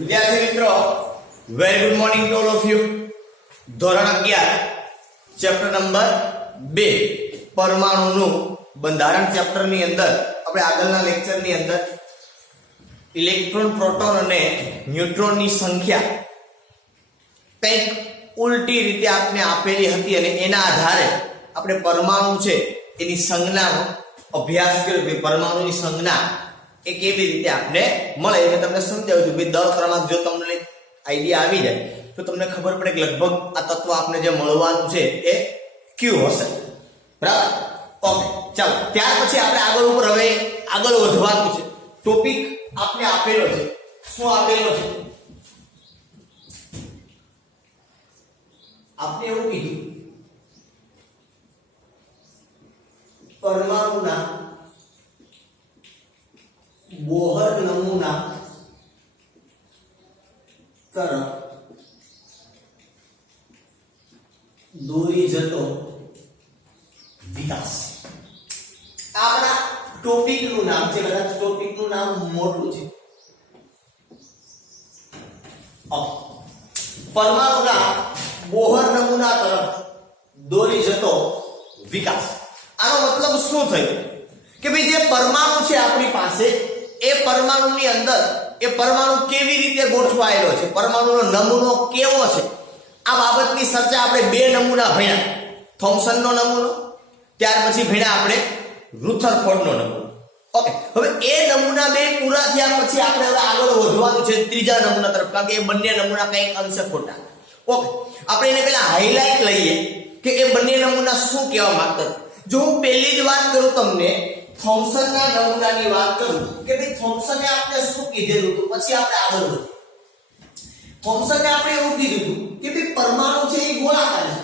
વિદ્યાર્થી મિત્રો, very good morning to all of you. ધોરણ 11 ચેપ્ટર નંબર 2 પરમાણુનું બંધારણ ચેપ્ટર ની અંદર આપણે આગળના લેક્ચર ની અંદર ઇલેક્ટ્રોન, પ્રોટોન અને ન્યુટ્રોન ની સંખ્યા કંઈક ઉલટી રીતે આપણે આપેલી હતી અને એના આધારે આપણે પરમાણુ છે એની સંજ્ઞાનો અભ્યાસ કર્યો કે પરમાણુની સંજ્ઞા એ કેવી રીતે આપણે મળે. એ તમને સમજાવ્યું હતું. ભાઈ દર ક્રમાંક જો તમને આઈડિયા આવી જાય તો તમને ખબર પડે કે લગભગ આ તત્વ આપણે જે મળવાનું છે એ ક્યુ હશે. બરાબર? ઓકે, ચાલો ત્યાર પછી આપણે આગળ ઉપર હવે આગળ વધવાનું છે. ટોપિક આપણે આપેલો છે. શું આપેલો છે? આપણે એવું કીધું પરમાણુના બોહર નમૂના તરફ દોરી જતો વિકાસ. આપણા ટોપિક નું નામ છે. કદાચ ટોપિક નું નામ મોટું છે. પરમાણુના બોહર નમૂના તરફ દોરી જતો વિકાસ. આનો મતલબ શું થયો કે ભાઈ જે પરમાણુ છે આપણી પાસે એ પરમાણુની અંદર એ પરમાણુ કેવી રીતે ગોઠવાયેલો છે, પરમાણુનો નમૂનો કેવો છે, આ બાબતની ચર્ચા આપણે બે નમૂના ભણ્યા. થોમ્સનનો નમૂનો, ત્યાર પછી ભણ્યા આપણે રુથરફોર્ડનો નમૂનો. ઓકે, હવે એ નમૂના બે પૂરા થયા પછી આપણે હવે આગળ વધવાનું છે ત્રીજા નમૂના તરફ, કારણ કે એ બંને નમૂના કંઈક અંશે ખોટા. ઓકે, આપણે એને પહેલા હાઇલાઇટ લઈએ કે એ બંને નમૂના શું કહેવા માંગતા. જો હું પહેલી જ વાત કરું તમને થોમ્સનના નમૂનાની વાત કરું કે ભાઈ થોમ્સને આપણે શું કીધેલું હતું, પછી આપણે આગળ વધીએ. થોમ્સને આપણે એવું કીધું હતું કે ભાઈ પરમાણુ છે એ ગોળાકાર છે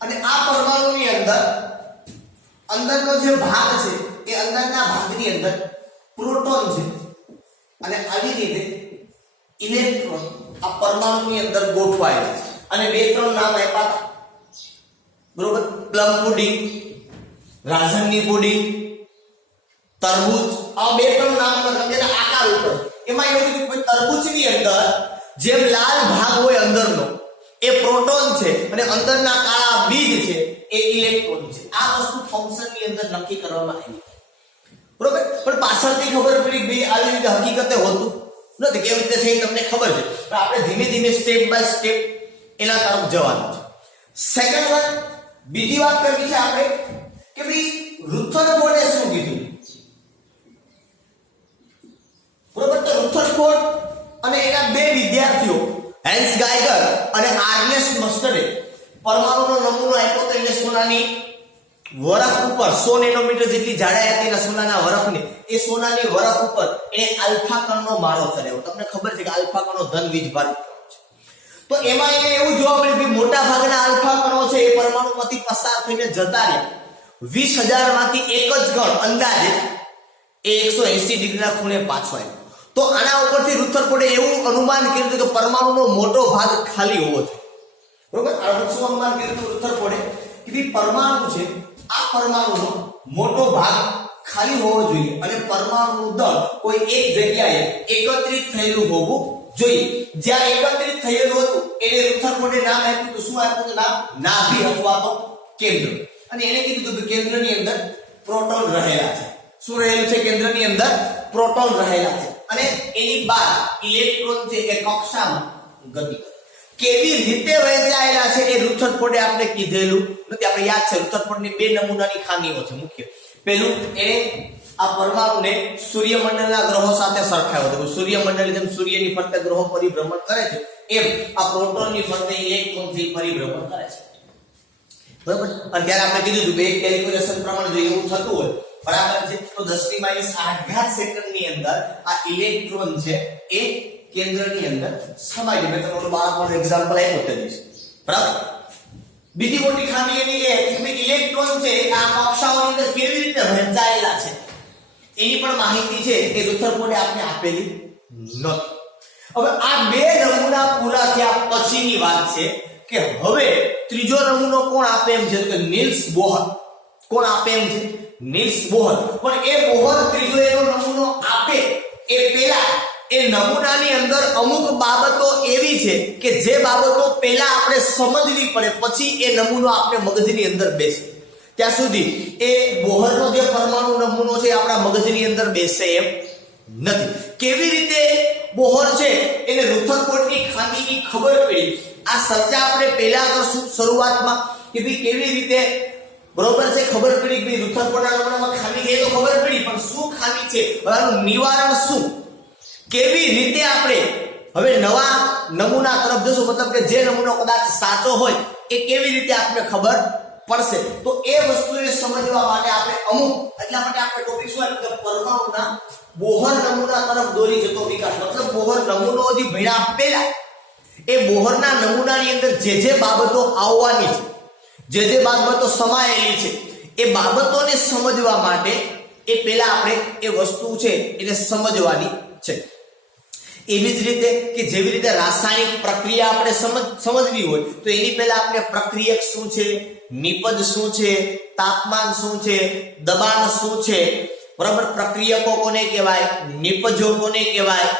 અને આ પરમાણુની અંદરનો જે ભાગ છે એ અંદરના ભાગની અંદર પ્રોટોન છે અને આવી રીતે ઇલેક્ટ્રોન આ પરમાણુની અંદર ગોઠવાયેલા છે. અને બે ત્રણ નામ આપ્યા હતા. બરોબર? પ્લમ પુડિંગ, રાજનની પુડિંગ, તરબૂચ. આ બે ત્રણ નામ તમને આકાર ઉપર એમાં એવું છે કે તરબૂચની અંદર જેમ લાલ ભાગ હોય અંદરનો એ પ્રોટોન છે અને અંદરના કાળા બીજ છે એ ઇલેક્ટ્રોન છે. આ વસ્તુ ફંક્શનની અંદર નક્કી કરવામાં આવી. બરોબર? પણ પાછળથી ખબર પડી કે આવી રીતે હકીકતે હોતું નથી. કેવી રીતે છે એ તમને ખબર છે, પણ આપણે ધીમે ધીમે સ્ટેપ બાય સ્ટેપ એના તરફ જવાનું છે. સેકન્ડ વન, બીજી વાત કરવી છે આપણે કે ભાઈ રુથરફોર્ડે શું કીધું. બરોબર? તો રુથરફોર્ડ અને એના બે વિદ્યાર્થીઓ હેન્સ ગાયગર અને આર્નેસ્ટ મસ્ટરે પરમાણુનો નમૂનો આપ્યો તો એને સોનાની વરખ ઉપર 100 નેનોમીટર જેટલી જાડાઈ હતી એના સોનાના વરખની, એ સોનાની વરખ ઉપર એને આલ્ફા કણનો માળો ચડાવ્યો. તમને ખબર છે કે આલ્ફા કણો ધન વીજભારિત કણો છે. તો એમાં એને એવું જોવા મળ્યું કે મોટા ભાગના આલ્ફા કણો છે એ પરમાણુમાંથી પસાર થઈને જતા રહ્યા. 20,000 માંથી એક જ કણ અંદાજે એ 180 ડિગ્રીના ખૂણે પાછો આવ્યો. તો આના ઉપરથી રુથરફોર્ડે એવું અનુમાન કર્યું કે પરમાણુનો મોટો ભાગ ખાલી હોવો જોઈએ. બરોબર? આ શું અનુમાન કર્યું રુથરફોર્ડે કે ભાઈ પરમાણુ છે આ પરમાણુનો મોટો ભાગ ખાલી હોવો જોઈએ અને પરમાણુનું દળ કોઈ એક જગ્યાએ એકત્રિત થયેલું હોવું જોઈએ. જ્યાં એકત્રિત થયેલું હતું એને રુથરફોર્ડે નામ આપ્યું તો શું આપ્યું તો નામ નાભી અથવા તો કેન્દ્ર. અને એને કીધું કે કેન્દ્રની અંદર પ્રોટોન રહેલા છે. શું રહેલું છે? કેન્દ્રની અંદર પ્રોટોન રહેલા છે અને એની બહાર ઇલેક્ટ્રોન છે એ કક્ષામાં ગતિ કરે. કેવી રીતે વહેંચાયેલા છે એ રુથરફોર્ડે આપણે કીધેલું નથી. આપણે યાદ છે રુથરફોર્ડની બે નમૂનાની ખામીઓ છે મુખ્ય. પહેલું, એને આ પરમાણુને સૂર્યમંડળના ગ્રહો સાથે સરખાવ્યો હતો. સૂર્યમંડળ જેમ સૂર્યની ફરતે ગ્રહો પરિભ્રમણ કરે છે એમ આ પ્રોટોનની ફરતે ઇલેક્ટ્રોનથી પરિભ્રમણ કરે છે. બરાબર? અને ત્યારે આપણે કીધું હતું બે કેલ્ક્યુલેશન પ્રમાણે જો એવું થતું હોય બરાબર છે તો 10⁻8 સેકન્ડની અંદર આ ઇલેક્ટ્રોન છે એ કેન્દ્રની અંદર સમાઈ જાય. મેં તમને બાળકોનું એક્ઝામ્પલ આપ્યું તે દિવસે. બરાબર? બીજી મોટી ખામી એની એ કે ઇલેક્ટ્રોન છે આ કક્ષાઓની અંદર કેવી રીતે વહેંચાયેલા છે એની પણ માહિતી છે એ રુથરફોર્ડે આપણે આપેલી નથી. હવે આ બે નમૂના પૂરા થયા પછીની વાત છે કે હવે ત્રીજો નમૂનો કોણ આપે એમ છે કે નીલ્સ બોહર. કોણ આપે એમ છે? Niels Bohr. પણ એ બોહર ત્રીજો એનો નમૂનો આપે એ પહેલા એ નમૂનાની અંદર અમુક બાબતો એવી છે કે જે બાબતો પહેલા આપણે સમજવી પડે, પછી એ નમૂનો આપણે મગજની અંદર બેસે. ત્યાં સુધી એ બોહરનો જે પરમાણુ નમૂનો છે આપણા મગજની અંદર બેસે એમ નથી. કેવી રીતે બોહર છે એને રુથરફોર્ડની ખામીની ખબર પડી, આ ચર્ચા આપણે પહેલા કરશું શરૂઆતમાં કે ભાઈ કેવી રીતે બરોબર છે ખબર પડી કે ભાઈ રુથરફોર્ડના નમૂનામાં ખામી છે તો ખબર પડી, પણ શું ખામી છે, આનું નિવારણ શું, કેવી રીતે આપણે હવે નવા નમૂના તરફ જશું, મતલબ કે જે નમૂનો કદાચ સાચો હોય એ કેવી રીતે આપણે ખબર પડશે. તો એ વસ્તુને સમજવા માટે આપણે અમુક એટલા માટે આપણે ટોપિક શું આપ્યું કે પરમાણુના બોહર નમૂના તરફ દોરી જતો વિકાસ. મતલબ બોહર નમૂનો હજી ભણ્યા પહેલા એ બોહરના નમૂનાની અંદર જે બાબતો આવવાની છે, જે બાબતો સમાયેલી છે, એ બાબતોને સમજવા માટે એ પહેલા આપણે એ વસ્તુ છે એને સમજવાની છે. એવી જ રીતે કે જેવી રીતે રાસાયણિક પ્રક્રિયા આપણે સમજવી હોય તો એની પહેલા આપણે પ્રક્રિયક શું છે, નિપજ શું છે, તાપમાન શું છે, દબાણ શું છે, બરાબર, પ્રક્રિયકો કોને કહેવાય, નિપજો કોને કહેવાય,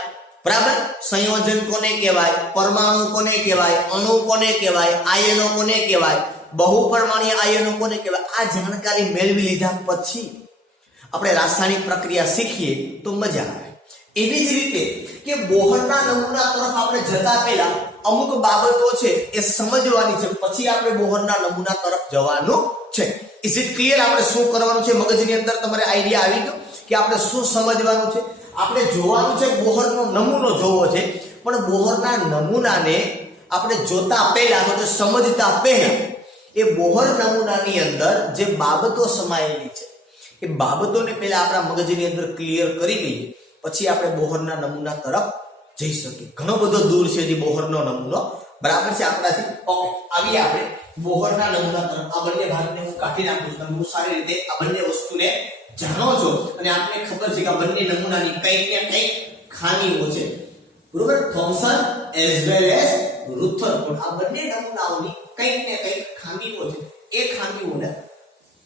બરાબર, સંયોજન કોને કહેવાય, પરમાણુ કોને કહેવાય, અણુ કોને કહેવાય, આયનો કોને કહેવાય, બહુપરમાણીય આયનો કોને કહેવાય. આ જાણકારી મેળવી લીધા પછી આપણે રાસાયણિક પ્રક્રિયા શીખીએ તો મજા આવે. એવી જ રીતે કે બોહરના નમૂના તરફ આપણે જતા પહેલા અમુક બાબતો છે એ સમજવાની છે, પછી આપણે બોહરના નમૂના તરફ જવાનું છે. Is it clear? આપણે શું કરવાનું છે મગજની અંદર તમારે આઈડિયા આવી ગયો કે આપણે શું સમજવાનું છે. આપણે જોવાનું છે, બોહરનો નમૂનો જોવો છે, પણ બોહરના નમૂનાને આપણે જોતા પહેલા તો સમજતા પહેલા એ બોહર નમૂનાની અંદર જે બાબતો સમાયેલી છે એ બાબતોને પહેલા આપણા મગજની અંદર ક્લિયર કરી લઈએ, પછી આપણે બોહરના નમૂના તરફ જઈ શકીએ. ઘણો બધો દૂર છે જે બોહરનો નમૂનો, બરાબર છે આપણાથી. ઓકે, આવીએ આપણે બોહરના નમૂના તરફ. આ બંને ભાગને હું કાઢી નાખું, તમે બહુ સારી રીતે આ બંને વસ્તુને જાણો છો અને આપને ખબર છે કે આ બંને નમૂનાની કંઈક ને કંઈક ખામીઓ છે, બરોબર. Thomson as well as Rutherford, આ બંને નમૂનાઓની કંઈક ને કંઈક ખામીઓ છે. એ ખામીઓને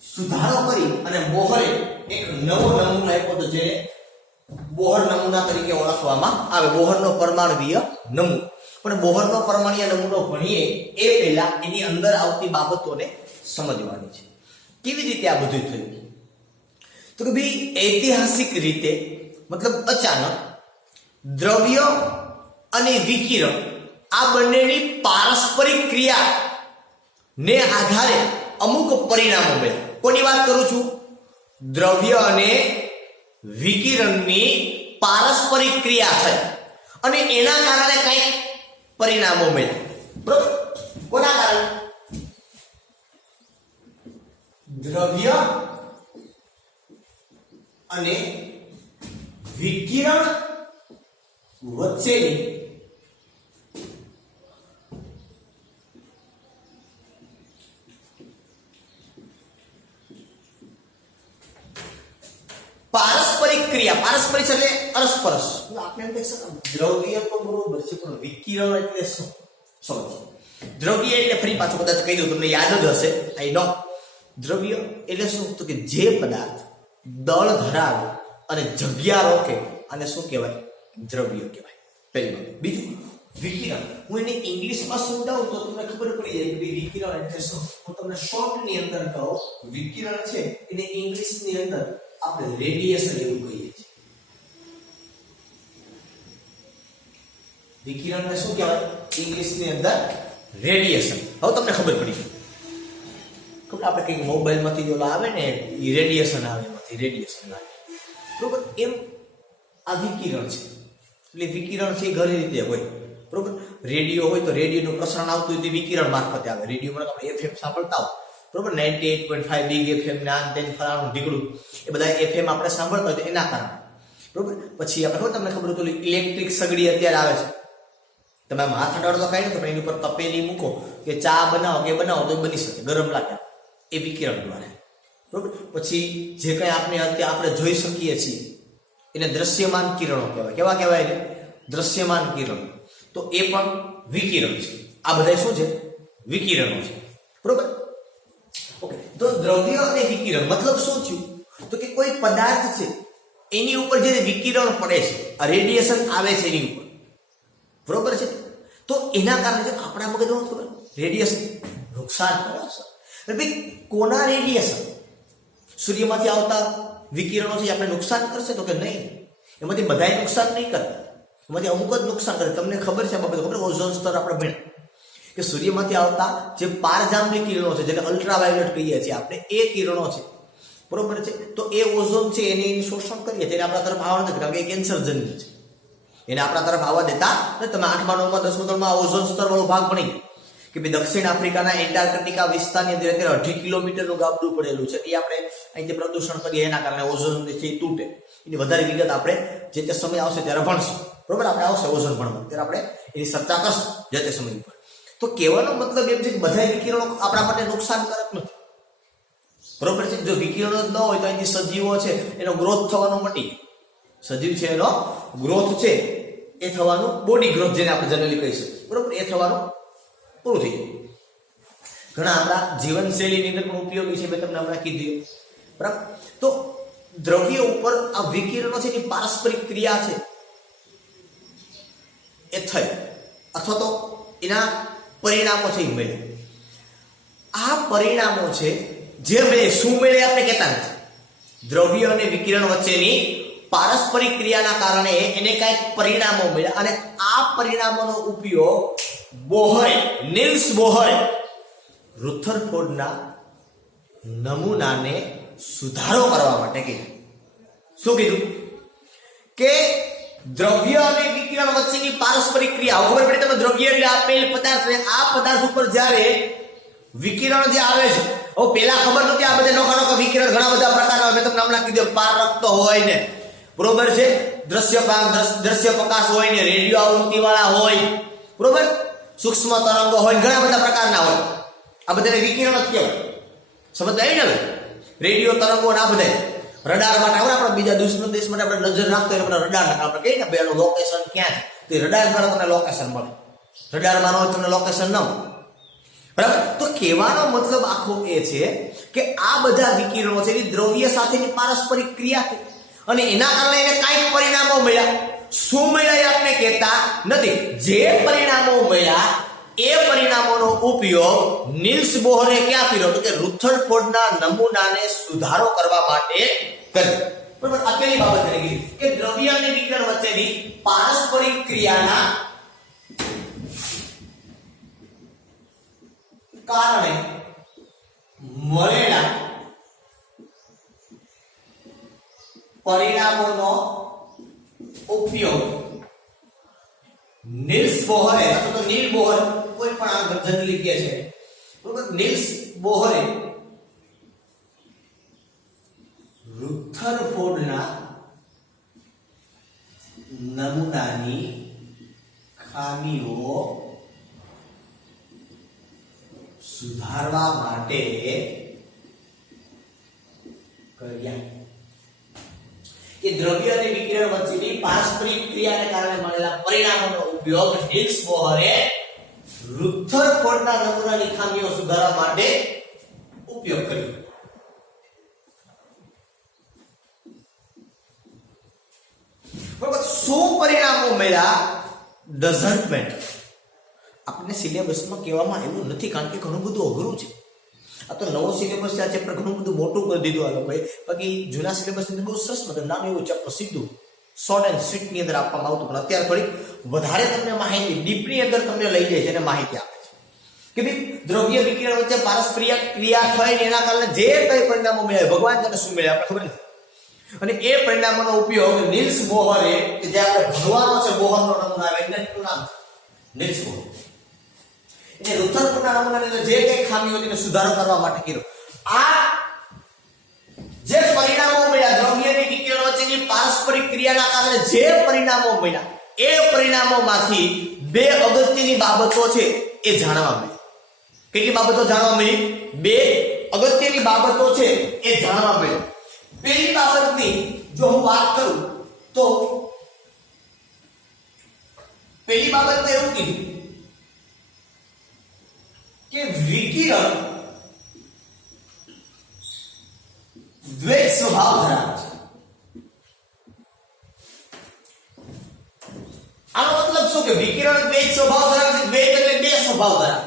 સુધારો કરી અને બોહરે એક નવો નમૂનો આપ્યો તો જે બોહર નમૂના તરીકે ઓળખવામાં આવે, બોહરનો પરમાણવીય નમૂનો. પણ બોહરનો પરમાણ્વીય નમૂનો ભણીએ એ પહેલા એની અંદર આવતી બાબતોને સમજવાની છે. કેવી રીતે આ બધું થયું? તો કે ભાઈ ઐતિહાસિક રીતે, મતલબ અચાનક દ્રવ્ય અને વિકિરણ આ બંનેની પારસ્પરિક ક્રિયા ને આધારે અમુક પરિણામો મળ્યા. કોની વાત કરું છું? દ્રવ્ય અને વિકિરણની પારસ્પરિક ક્રિયા થઈ અને એના કારણે કઈ પરિણામો મળ્યા, બરોબર. કોના કારણે? દ્રવ્ય અને વિકિરણ વચ્ચેની પારસ્પરિક ક્રિયા. પારસ્પરિક એટલે અરસપરસ. આપણે એમ કહી શકાય દ્રવ્ય તો બરોબર છે, પણ વિકિરણ એટલે શું? સમજો. દ્રવ્ય એટલે ફરી પાછું કદાચ કહી દઉં, તમને યાદ જ હશે, આઈ નો. દ્રવ્ય એટલે શું? તો કે જે પદાર્થ દળ ધરાવે અને જગ્યા રોકે અને શું કહેવાય? દ્રવ્ય કહેવાય. પહેલી વાત. બીજું વિકિરણ, હું એને ઇંગ્લિશમાં સમજાવું તો તમને ખબર પડી જાય કે વિકિરણ એટલે શું. હું તમને શોર્ટની અંદર કહું, વિકિરણ છે એને ઇંગ્લિશની અંદર આપણે રેડિયેશન એવું કહીએ છીએ. વિકિરણને શું કહેવાય ઇંગ્લિશની અંદર? રેડિયેશન. હવે તમને ખબર પડી ખબર, આપણે કંઈક મોબાઈલમાંથી જો આવે ને એ રેડિયેશન આવે, એમાંથી રેડિયેશન આવે, બરોબર. એમ આ વિકિરણ છે. એટલે વિકિરણ છે ઘણી રીતે હોય, બરોબર. રેડિયો હોય તો રેડિયોનું પ્રસારણ આવતું હોય તો વિકિરણ મારફતે આવે. રેડિયોમાં આપણે એફએમ સાંભળતા હોય, બરોબર, 98.5 બિગ એફએમ ને આન તેન ફલાણું ઢીકડું, એ બધા એફએમ આપણે સાંભળતા હોય તો એના કારણે, બરોબર. પછી આપણે તમને ખબર હોય તો ઇલેક્ટ્રિક સગડી અત્યારે આવે છે, તમે આમ હાથ અડાડો તો કઈ નથી, પણ એની ઉપર તપેલી મૂકો કે ચા બનાવો કે બનાવો તો બની શકે, ગરમ લાગે, એ વિકિરણ દ્વારા, બરોબર. પછી જે કંઈ આપણે જોઈ શકીએ છીએ એને દ્રશ્યમાન કિરણો કહેવાય. કેવા કહેવાય એને? દ્રશ્યમાન કિરણ. તો એ પણ વિકિરણ છે. આ બધા શું છે? વિકિરણો છે, બરોબર. ઓકે, તો દ્રવ્ય અને વિકિરણ મતલબ શું થયું? તો કે કોઈ પદાર્થ છે એની ઉપર જે વિકિરણ પડે છે, આ રેડિયેશન આવે છે એની ઉપર, બરોબર છે, તો એના કારણે આપણા મગજમાં ખબર રેડિયેશન નુકસાન કરે છે. ભાઈ કોના રેડિયેશન? સૂર્યમાંથી આવતા વિકિરણો છે આપણે નુકસાન કરશે તો કે નહીં, એમાંથી બધાય નુકસાન નહીં કરે, એમાંથી અમુક જ નુકસાન કરે. તમને ખબર છે બાબત, ખબર ઓઝોન સ્તર આપણે ભણ્યા કે સૂર્યમાંથી આવતા જે પારજાંબી કિરણો છે જેને અલ્ટ્રાવાયોલેટ કહીએ છીએ આપણે, એ કિરણો છે, બરોબર છે, તો એ ઓઝોન છે એને શોષણ કરીએ છીએ, એને આપણા તરફ આવવા નથી, કારણ કે એ કેન્સરજન્ય છે, એને આપણા તરફ આવવા દેતા નથી. તમે 8મા 9મા 10મા ધોરણમાં ઓઝોન સ્તર વાળો ભાગ ભણી કે ભાઈ દક્ષિણ આફ્રિકાના એન્ટાર્કટિકા વિસ્તારની અંદર અત્યારે 2.5 કિલોમીટરનું ગાબડું પડેલું છે, એ આપણે અહીંથી પ્રદૂષણ કરીએ એના કારણે ઓઝોન છે તૂટે. એની વધારે વિગત આપણે જે તે સમય આવશે ત્યારે ભણશું, બરોબર, આપણે આવશે ઓઝોન ભણવા ત્યારે આપણે એની ચર્ચા કરશું જે તે સમય ઉપર. તો કહેવાનો મતલબ એમ છે કે બધા વિકિરણો આપણા માટે નુકસાનકારક નથી, બરોબર છે. જો વિકિરણો ન હોય તો અહીંથી સજીવો છે એનો ગ્રોથ થવાનો મટી, સજીવ છે એનો ગ્રોથ છે એ થવાનું, બોડી ગ્રોથ જેને આપણે જનરલી કહી શકીએ, બરોબર, એ થવાનું પૂરું થઈ ગયું. ઘણા આપણા જીવનશૈલીની અંદર પણ ઉપયોગી છે, મેં તમને હમણાં કીધું, બરાબર. તો દ્રવ્ય ઉપર આ વિકિરણો છે એની પારસ્પરિક ક્રિયા છે એ થઈ, અથવા તો એના પરિણામો છે એ મળે. આ પરિણામો છે જે મળે, શું મળે આપણે કહેતા નથી, દ્રવ્ય અને વિકિરણ વચ્ચેની પારસ્પરિક ક્રિયાના કારણે એને કાંઈક પરિણામો મળ્યા, અને આ પરિણામોનો ઉપયોગ બોહરે, નિલ્સ બોહરે રુથરફોર્ડના નમૂનાને સુધારો કરવા માટે કીધું. શું કીધું? કે દ્રવ્ય અને વિકિરણ વચ્ચેની પારસ્પરિક ક્રિયા. ખબર પડી તમે, દ્રવ્ય એટલે આપેલ પદાર્થ, આ પદાર્થ ઉપર જ્યારે વિકિરણ જે આવે છે, હવે પેલા ખબર નહોતી આ બધા નોખા નોખા વિકિરણ ઘણા બધા પ્રકારના, મેં તમને હમણાં કીધું, પારરક્ત હોય ને, બરોબર છે, દ્રશ્ય પ્રકાશ હોય ને, રેડિયો આવૃત્તિ વાળા હોય, બરોબર, સૂક્ષ્મ તરંગો હોય, ઘણા બધા પ્રકારના હોય. આ બધાને વિકિરણ જ કહેવાય. સમજ આવી ને? રેડિયો તરંગો ના બધા રડાર માટે આપણે બીજા દુશ્મન દેશ માટે આપણે નજર રાખતો હોય, આપણે રડાર આપણે કહીએ ને ભાઈ એનું લોકેશન ક્યાં છે, તો રડાર દ્વારા તમને લોકેશન મળે, રડારમાં ન હોય તમને લોકેશન ન મળે, બરાબર. તો કહેવાનો મતલબ આખો એ છે કે આ બધા વિકિરણો છે એ દ્રવ્ય સાથેની પારસ્પરિક ક્રિયા છે, અને એના કારણે એને કાંઈક પરિણામો મળ્યા. શું મળ્યા એ આપણે કહેતા નથી, જે પરિણામો મળ્યા એ પરિણામોનો ઉપયોગ નિલ્સ બોહરે ક્યાં કર્યો, તો કે રુથરફોર્ડના નમૂનાને સુધારો કરવા માટે કર્યો, બરાબર. આ પહેલી બાબત એને કીધી કે દ્રવ્ય અને વિકિરણ વચ્ચેની પારસ્પરિક ક્રિયાના કારણે મળેલા પરિણામોનો ઉપયોગ નિલ્સ બોહરે અથવા તો નીલ બોહર, કોઈ પણ આ જનરલી કહે છે, બરોબર, નિલ્સ બોહરે રુથરફોર્ડના નમૂનાની ખામીઓ સુધારવા માટે કર્યા. કે દ્રવ્ય અને વિકિરણ વચ્ચેની પારસ્પરિક ક્રિયાને કારણે મળેલા પરિણામોનો ઉપયોગ નિલ્સ બોહરે રુથરફોર્ડના નમૂનાની ખામીઓ સુધારવા માટે ઉપયોગ કર્યો. બરાબર. શું પરિણામો મળ્યા ડઝન્ટ મેટર. આપણને સિલેબસમાં કહેવામાં એવું નથી, કારણ કે ઘણું બધું અઘરું છે. આ તો નવો સિલેબસ છે, આ ચેપ્ટર ઘણું બધું મોટું કરી દીધું આ લોકોએ. બાકી જૂના સિલેબસની અંદર બહુ સરસ મતલબ નાનું એવું ચેપ્ટર સીધું શોર્ટ એન્ડ સ્વીટ ની અંદર આપવામાં આવતું, પણ અત્યારે થોડી વધારે તમને માહિતી ડીપની અંદર તમને લઈ જાય છે અને માહિતી આપે છે કે ભાઈ દ્રવ્ય વિકિરણ વચ્ચે પારસ્પરિક ક્રિયા થાય એના કારણે જે કઈ પરિણામો મળ્યા, ભગવાન જાણે શું મળ્યા આપણે ખબર નથી, અને એ પરિણામોનો ઉપયોગ નિલ્સ બોહરે, કે જે આપણે ભણવાનો છે, બોહરનો નમૂના વૈજ્ઞાનિકનું નામ છે નિલ્સ બોહર, એને રુથરફોર્ડના નમૂનાની અંદર જે કઈ ખામીઓ હતી એને સુધારો કરવા માટે કર્યો. આ જે પરિણામો મળ્યા દ્રવ્ય અને વિકિરણ વચ્ચેની પારસ્પરિક ક્રિયાના કારણે જે પરિણામો મળ્યા, એ પરિણામોમાંથી બે અગત્યની બાબતો છે એ જાણવા મળી. કેટલી બાબતો જાણવા મળી? બે અગત્યની બાબતો છે એ જાણવા મળી. પહેલી બાબતની જો હું વાત કરું તો પહેલી બાબત એવું કીધું કે વિકિરણ દ્વૈત સ્વભાવ ધરાવે છે. શું કે વિકિરણ બે જ સ્વભાવ ધરાવે છે. દ્વૈત એટલે બે સ્વભાવ ધરાવે.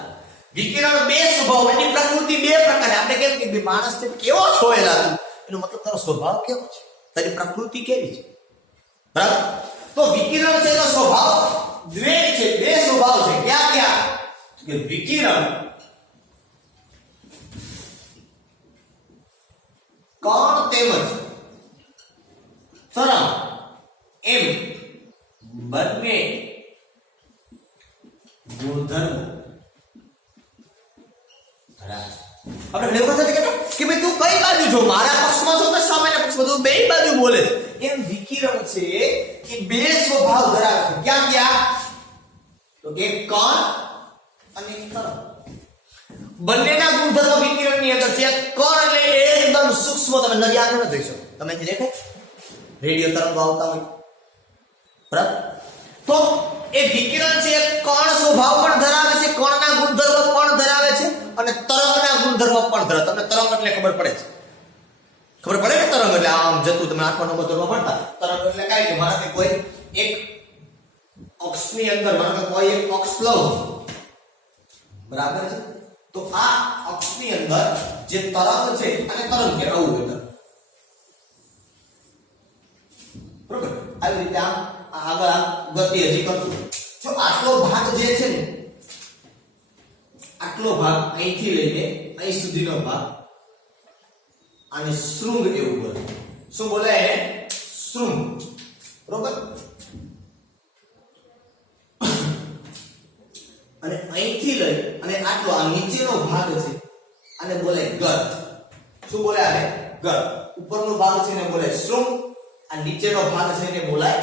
વિકિરણ બે સ્વભાવ, એની પ્રકૃતિ બે પ્રકારની. આપણે કેમ કે માણસ તે કેવો છોયેલા તું, એનો મતલબ તારો સ્વભાવ કેવો છે, તારી પ્રકૃતિ કેવી છે, બરાબર. તો વિકિરણ છે એનો સ્વભાવ દ્વૈત છે, બે સ્વભાવ છે. ક્યાં ક્યાં? કે વિકિરણ કણ તેમજ તરંગ એમ બંને ગુણધર્મો ધરાવે. આપણે ઘણી વખત કહેતા કે ભાઈ તું કઈ બાજુ છો, મારા પક્ષમાં છો કે સામાન્ય પક્ષમાં, તું બે બાજુ બોલે છે. એમ વિકિરણ છે કે બે સ્વભાવ ધરાવે છે. ક્યાં ક્યાં? તો એક કણ અને એક તરંગ. બંનેના ગુણધર્મો વિકિરણની અંદર છે. કણ એટલે એકદમ સૂક્ષ્મ, તમે નજર આગળ ન જોઈ શકો, તમે દેખાય રેડિયો તરંગો આવતા હોય, બરાબર. તો એ વિકિરણ છે કણ સ્વભાવ પણ ધરાવે છે, કણના ગુણધર્મો પણ ધરાવે છે અને તરંગના ગુણધર્મો પણ ધરાવે. તમને તરંગ એટલે ખબર પડે છે, ખબર પડે ને તરંગ એટલે આમ જતું, તમે 8મા 9મા ધોરણમાં ભણતા. તરંગ એટલે કાઈ કે માનો કે કોઈ એક અક્ષની અંદર, માનો કે કોઈ એક અક્ષ લઉં, બરાબર છે. તો આ અક્ષની અંદર જે તરંગ છે અને તરંગ કે આવું હોય, બરોબર. આવી રીતે આગળ ગતિ હજી કરતું. જો આટલો ભાગ જે છે ને, આટલો ભાગ અહીંથી લઈને અહીં સુધીનો ભાગ, આને શૃંગ એવું બોલે. શું બોલે એને? શૃંગ, બરોબર. અને અહીંથી લઈ અને આટલો આ નીચેનો ભાગ છે, આને બોલે ગર્ત. શું બોલે આને? ગર્ત. ઉપરનો ભાગ છે ને બોલે શૃંગ, આ નીચેનો ભાગ છે એને બોલાય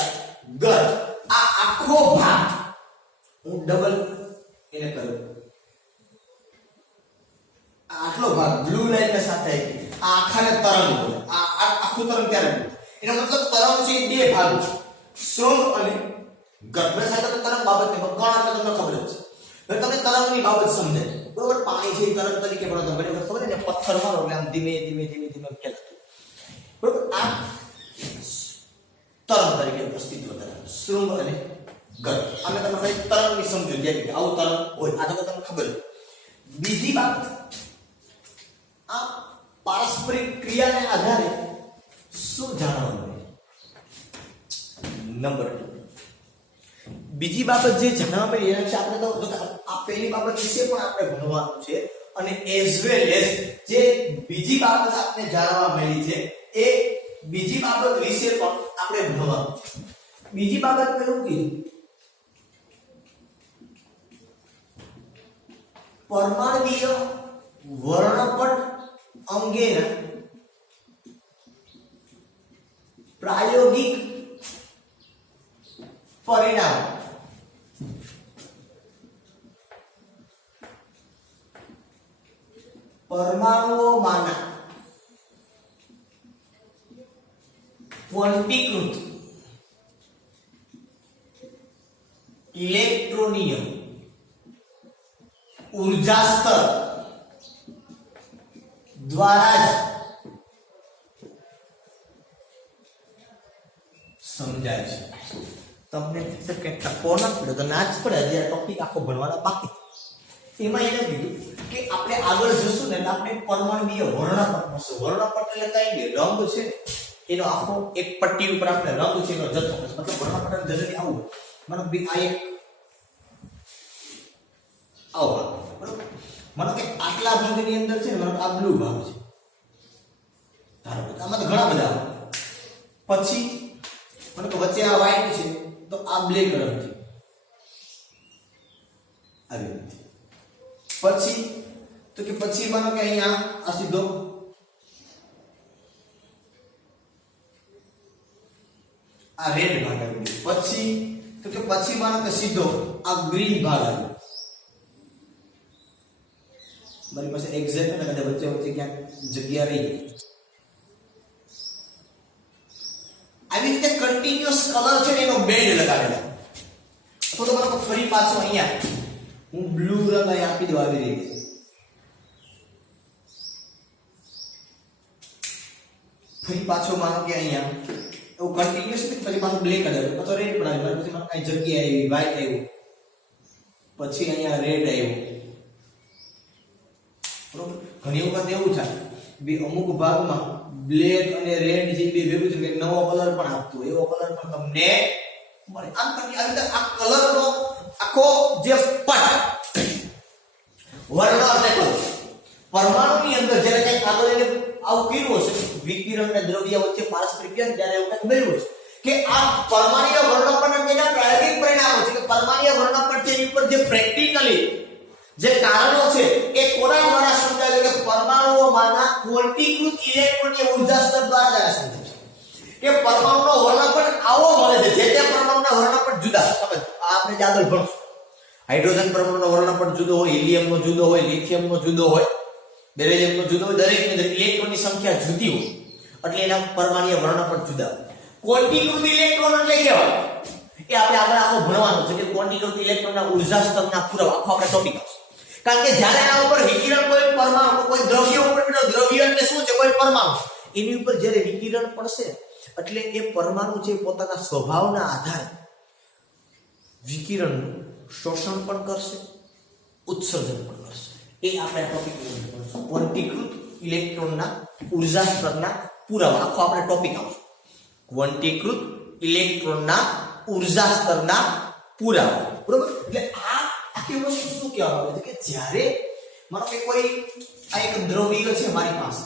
ગર્ત. આ આખો ભાગ હું ડબલ એને કરું, આટલો ભાગ બ્લુ લાઈન ની સાથે આ આખાને તરંગ બોલે. આ આખું તરંગ ક્યારે બોલે? એનો મતલબ તરંગ છે બે ભાગ છે, શૃંગ અને ગર્ત. મેં સાથે તરંગ બાબતને કણ એટલે તમને ખબર જ છે. હવે તમે તરંગની બાબત સમજે, બરોબર. પાણી છે તરંગ તરીકે પણ તમને ખબર છે ને, પથ્થર મારો એટલે આમ ધીમે ધીમે ધીમે ધીમે ખેલાતું, બરોબર. આ તરંગ તરીકે અસ્તિત્વ ધરાવે, શૃંગ અને ગર્ત. અમે તમને ખાલી તરંગની સમજો, જેમ કે આવું તરંગ હોય, આ તો તમને ખબર છે. બીજી બાબત, આ પારસ્પરિક ક્રિયાને આધારે શું જાણવા મળે? નંબર 2 બીજી બાબત જે જાણવા મળી એના વિશે આપણે તો આ પહેલી બાબત વિશે પણ આપણે ભણવાનું છે, અને એઝ વેલ એઝ જે બીજી બાબત આપણે જાણવા મળી છે એ બીજી બાબત વિશે પણ આપણે ભણવાનું છે. બીજી બાબત કયું કીધું? પરમાણ્વીય વર્ણપટ અંગેના પ્રાયોગિક પરિણામ પરમાણુઓમાંના ક્વોન્ટીકૃત ઇલેક્ટ્રોનીય ઊર્જા સ્તર દ્વારા જ સમજાય છે. તમને કે ટકો ન પડે તો ના જ પડે, હજી આ ટોપિક આખો ભણવાનો બાકી. એમાં એને કીધું કે આપણે આગળ જશું ને એટલે આપણે પરમાણ્વીય વર્ણપટ મળશે. વર્ણપટ એટલે કઈ નહીં, રંગ છે એનો આખો એક પટ્ટી ઉપર આપણે રંગ છે એનો જથ્થો, મતલબ વર્ણપટ જનરલી આવું, મતલબ આ એક આવો, બરોબર. મને કે આટલા ભાગની અંદર છે ને, મને આ બ્લુ ભાગ છે, આમાં તો ઘણા બધા. પછી મને તો વચ્ચે આ વ્હાઈટ છે તો આ બ્લેક રંગ છે, આવી રીતે. પછી તો કે પછી માનો કે અહીંયા આ સીધો આ રેડ ભાગ આવી ગયો. પછી તો કે પછી માનો કે સીધો આ ગ્રીન ભાગ આવ્યો. મારી પાસે એક્ઝેક્ટ એટલે વચ્ચે વચ્ચે ક્યાંક જગ્યા રહી ગઈ. આવી રીતે કન્ટિન્યુઅસ કલર છે ને એનો બેન્ડ લગાવેલા. તો મને ફરી પાછો અહીંયા હું બ્લુ રંગ અહીં આપી દઉં આવી રીતે. ફરી પાછો માનો કે અહીંયા એવું કન્ટિન્યુઅસ નથી, પછી પાછું બ્લેક આવ્યું, પછી રેડ પણ આવ્યું, પછી મને કઈ જગ્યા આવી, વ્હાઈટ આવ્યું, પછી અહીંયા રેડ આવ્યું. બરોબર, ઘણી વખત એવું થાય બે અમુક ભાગમાં બ્લેક અને રેડ જે બે ભેગું છે કે નવો કલર પણ આપતું, એવો કલર પણ તમને મળે. આમ કરી આ રીતે આ કલરનો આખો જે પટ વર્ણ એટલે કલર પરમાણુની અંદર જ્યારે કંઈક આગળ એને આવું કર્યું હશે, વિકિરણ અને દ્રવ્ય વચ્ચે પારસ્પરિક ક્રિયા, જ્યારે એવું કંઈક બન્યું છે કે આ પરમાણ્વીય વર્ણપટ અને તેના પ્રાયોગિક પરિણામો છે કે પરમાણ્વીય વર્ણપટ છે એની ઉપર જે પ્રેક્ટિકલી જે કારણો છે એ કોના દ્વારા સમજાય કે પરમાણુઓમાંના ક્વોન્ટીકૃત ઇલેક્ટ્રોનની ઉર્જા સ્તર દ્વારા સમજાય છે કે પરમાણુનો વર્ણપટ આવો મળે છે, જે તે પરમાણુના વર્ણપટ જુદા. સમજ આ આપણે આગળ ભણશું. હાઇડ્રોજન પરમાણુનો વર્ણપટ જુદો હોય, હિલિયમનો જુદો હોય, લિથિયમનો જુદો હોય, બેરિલિયમનો જુદો હોય, દરેકની અંદર ઇલેક્ટ્રોનની સંખ્યા જુદી હોય એટલે એના પરમાણ્વીય વર્ણપટ જુદા હોય. ક્વોન્ટીકૃત ઇલેક્ટ્રોન એટલે કેવા એ આપણે આગળ આખો ભણવાનું છે કે ક્વોન્ટીકૃત ઇલેક્ટ્રોનના ઉર્જા સ્તરના પુરાવા આખો આપણે ટોપિક આવશે. કારણ કે જ્યારે આ ઉપર વિકિરણ કોઈ પરમાણુ કોઈ દ્રવ્ય ઉપર દ્રવ્ય એટલે શું છે કોઈ પરમાણુ એની ઉપર જ્યારે વિકિરણ પડશે એટલે એ પરમાણુ છે પોતાના સ્વભાવના આધારે વિકિરણનું શોષણ પણ કરશે, ઉત્સર્જન પણ કરશે. એ આપણે ટોપિક ક્વોન્ટીકૃત ઇલેક્ટ્રોનના ઉર્જા સ્તરના પુરાવા આખો આપણે ટોપિક આવશે. ક્વોન્ટીકૃત ઇલેક્ટ્રોનના ઉર્જા સ્તરના પુરાવા. બરોબર, એટલે આ આખી વસ્તુ શું કહેવામાં આવે છે કે જ્યારે માનો કે કોઈ આ એક દ્રવ્ય છે મારી પાસે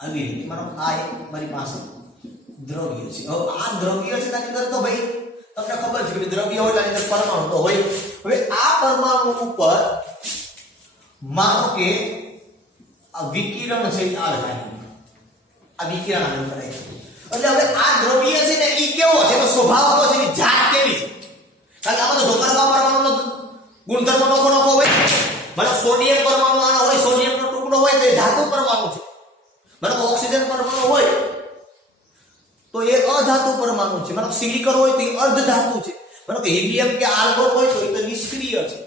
આવી રીતે, માનો આ એક મારી પાસે દ્રવ્ય છે. હવે આ દ્રવ્ય છે તેની અંદર તો ભાઈ તમને ખબર છે કે દ્રવ્ય હોય તેની અંદર પરમાણુ તો હોય. હવે આ પરમાણુ ઉપર માનો કે આ વિકિરણ છે આ વિકિરણ આવે એટલે હવે આ દ્રવ્ય છે ને એ કેવો છે, એનો સ્વભાવ કેવો છે, એની જાત કેવી છે. કારણ કે આમાં તો ધોકારવા પરમાણુનો ગુણધર્મ નોખો હોય. મને સોડિયમ પરમાણુ આનો હોય, સોડિયમનો ટુકડો હોય તો એ ધાતુ પરમાણુ છે. મને ઓક્સિજન પરમાણુ હોય તો એ અધાતુ પરમાણુ છે. મને સિલિકોન હોય તો એ અર્ધ ધાતુ છે. મને કે હિલિયમ કે આર્ગોન હોય તો એ તો નિષ્ક્રિય છે.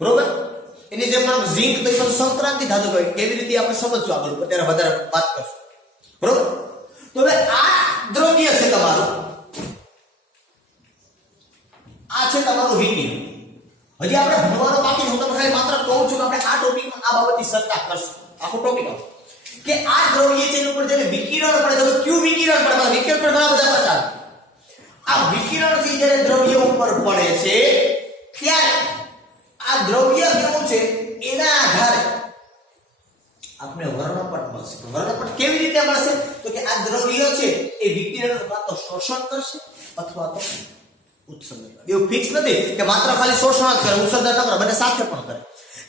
બરોબર, એની જેમ મને ઝિંક તો એ તો સંક્રાંતિ ધાતુ હોય. કેવી રીતે આપણે સમજશું આગળ, અત્યારે વધારે વાત કરશું. બરોબર, તો હવે આ દ્રવ્ય છે તમારું, આ છે તમારું વિકિરણ. હજી આપણે ભણવાનું બાકી છે. હું તમને ખાલી માત્ર કહું છું કે આપણે આ ટોપિકમાં આ બાબતની ચર્ચા કરશું. આખો ટોપિક આવશે કે આ દ્રવ્ય છે એના ઉપર જ્યારે વિકિરણ પડે તો કયું વિકિરણ પડે? વિકિરણ પર ઘણા બધા પ્રકાર. આ વિકિરણ થી જ્યારે દ્રવ્ય ઉપર પડે છે ત્યારે આ દ્રવ્ય કેવું છે એના આધારે આપણે વર્ણપટ મળશે. વર્ણપટ કેવી રીતે મળશે? તો કે આ દ્રવ્ય છે એ વિકિરણ કાં તો શોષણ કરશે અથવા તો ઉત્સર્જન કરે. એવું ફિક્સ નથી કે માત્ર ખાલી શોષણ જ કરે, ઉત્સર્જન ન કરે, બંને સાથે પણ કરે.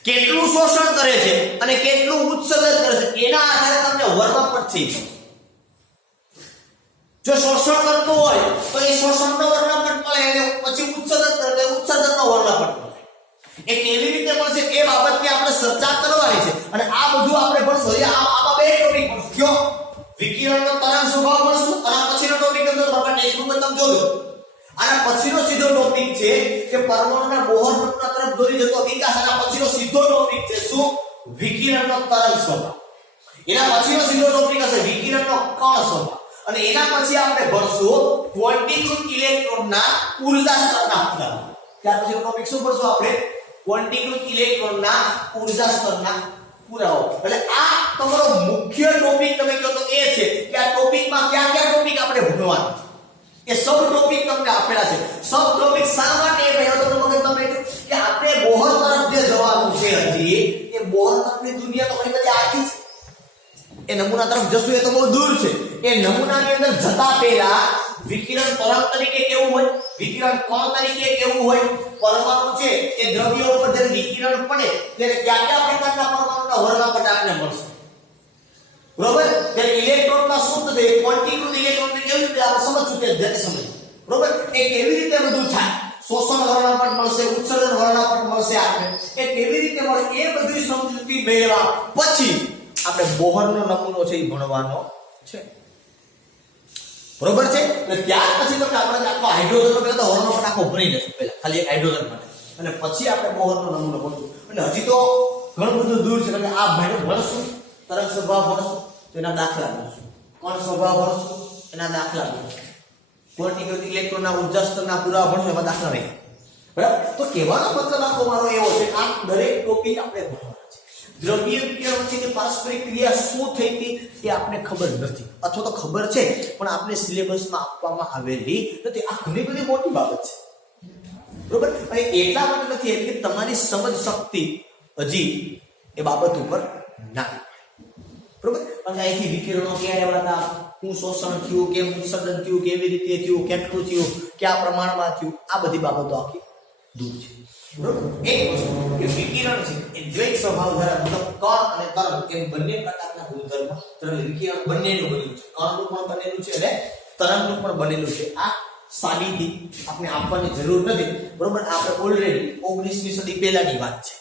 કેટલું શોષણ કરે છે અને કેટલું ઉત્સર્જન કરે છે એના આધારે તમને વર્ણપટ થઈ જશે. જો શોષણ કરતો હોય તો એ શોષણનો વર્ણપટ મળે, અને પછી ઉત્સર્જન કરે તો ઉત્સર્જનનો વર્ણપટ મળે. એ કેવી રીતે મળશે એ બાબતની આપણે ચર્ચા કરવાની છે અને આ બધું આપણે ભણશું. આમાં બે ટોપિક ભણશું. કયો? વિકિરણનો તરંગ સ્વભાવ ભણશું અને પછીનો ટોપિક અંદર આપણે ટેક્સ્ટબુક તમે જોજો. આના પછીનો સીધો ટોપિક છે કે પરમાણુના બોહર રચના તરફ દોરી જતો વિકાસ. આના પછીનો સીધો ટોપિક છે શું? વિકિરણનો તરંગ સ્વભાવ. એના પછીનો સીધો ટોપિક હશે વિકિરણનો કણ સ્વભાવ. અને એના પછી આપણે ભણશું ક્વોન્ટીકૃત ઇલેક્ટ્રોનના ઉર્જા સ્તરના પુરાવા. ત્યાર પછીનો ટોપિક શું ભણશું આપણે? ક્વોન્ટીકૃત ઇલેક્ટ્રોનના ઉર્જા સ્તરના પુરાવા. એટલે આ તમારો મુખ્ય ટોપિક તમે કહો તો એ છે કે આ ટોપિકમાં કયા કયા ટોપિક આપણે ભણવાના એ સબ ટોપિક તમને આપેલા છે. સબ ટોપિક શા માટે કહ્યો તો મગજમાં બેઠું કે આપણે બોહર તરફ જે જવાનું છે હજી એ બોહર તરફની દુનિયા તો ઘણી બધી આખી છે. એ નમૂના તરફ જશું એ તો બહુ દૂર છે. એ નમૂનાની અંદર જતા પહેલા વિકિરણ તરંગ તરીકે કેવું હોય, વિકિરણ કણ તરીકે કેવું હોય, પરમાણુ છે એ દ્રવ્ય ઉપર જ્યારે વિકિરણ પડે ત્યારે કયા કયા પ્રકારના પરમાણુના વર્ણપટ આપણને મળશે. બરોબર, ત્યારે ઇલેક્ટ્રોનના શું થશે, ક્વોન્ટીકૃત ઇલેક્ટ્રોન કેવી રીતે આપણે સમજશું તે જતે સમજ. બરોબર, એ કેવી રીતે બધું થાય, શોષણ વર્ણપટ મળશે, ઉત્સર્જન વર્ણપટ મળશે આપણે, એ કેવી રીતે મળે એ બધી સમજૂતી મેળવ્યા પછી આપણે બોહરનો નમૂનો છે એ ભણવાનો છે. બરોબર છે, એટલે ત્યાર પછી તમને આપણે આખો હાઇડ્રોજનનો પહેલા તો વર્ણપટ આખો ભણી લેશું પહેલા ખાલી એક હાઇડ્રોજન માટે, અને પછી આપણે બોહરનો નમૂનો ભણશું. એટલે હજી તો ઘણું બધું દૂર છે. એટલે આ ભણશું તરંગ સ્વભાવ ભણશું તો એના દાખલા ભણશું, કણ સ્વભાવ ભણશું, એના દાખલા ક્વોન્ટિટી ઇલેક્ટ્રોનના ઉર્જા સ્તરના પુરાવા ભણો એમાં દાખલા નહીં બરાબર તો કહેવાનો મતલબ આખો મારો એવો છે કે આ દરેક ટોપિક આપણે ભણવાના છે દ્રવ્ય વિકિરણ વચ્ચેની પારસ્પરિક ક્રિયા શું થઈ હતી એ આપણને ખબર નથી અથવા તો ખબર છે પણ આપણે સિલેબસમાં આપવામાં આવેલી નથી આ ઘણી બધી મોટી બાબત છે બરોબર અને એટલા માટે નથી કે તમારી સમજ શક્તિ હજી એ બાબત ઉપર ના બરોબર અને અહીંથી વિકિરણો ક્યારે આવતા શું શોષણ થયું કેમ ઉત્સર્જન થયું કેવી રીતે થયું કેટલું થયું કયા પ્રમાણમાં થયું આ બધી બાબતો આખી દૂર છે બરોબર એક વસ્તુ કે વિકિરણ છે એ દ્વૈત સ્વભાવ ધરાવતા મતલબ કણ અને તરંગ એમ બંને પ્રકારના ગુણધર્મ તરંગ વિકિરણ બંનેનું બનેલું છે કણનું પણ બનેલું છે અને તરંગનું પણ બનેલું છે આ સાબિતી આપણે આપવાની જરૂર નથી બરોબર આપણે ઓલરેડી 19મી સદી પહેલાની વાત છે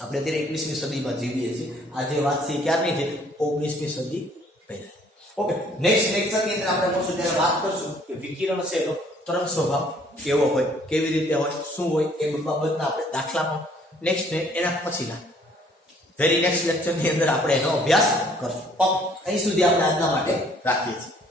આપણે અત્યારે 21મી સદીમાં જીવીએ છીએ આ જે વાત છે ક્યારની છે 19મી સદી પહેલા ઓકે નેક્સ્ટ લેક્ચરની અંદર આપણે મળશું ત્યારે વાત કરશું કે વિકિરણ છે એનો તરંગ સ્વભાવ કેવો હોય કેવી રીતે હોય શું હોય એ બાબતના આપણે દાખલા પણ નેક્સ્ટ ને એના પછીના વેરી નેક્સ્ટ લેક્ચરની અંદર આપણે એનો અભ્યાસ કરશું ઓકે અહીં સુધી આપણે આજના માટે રાખીએ છીએ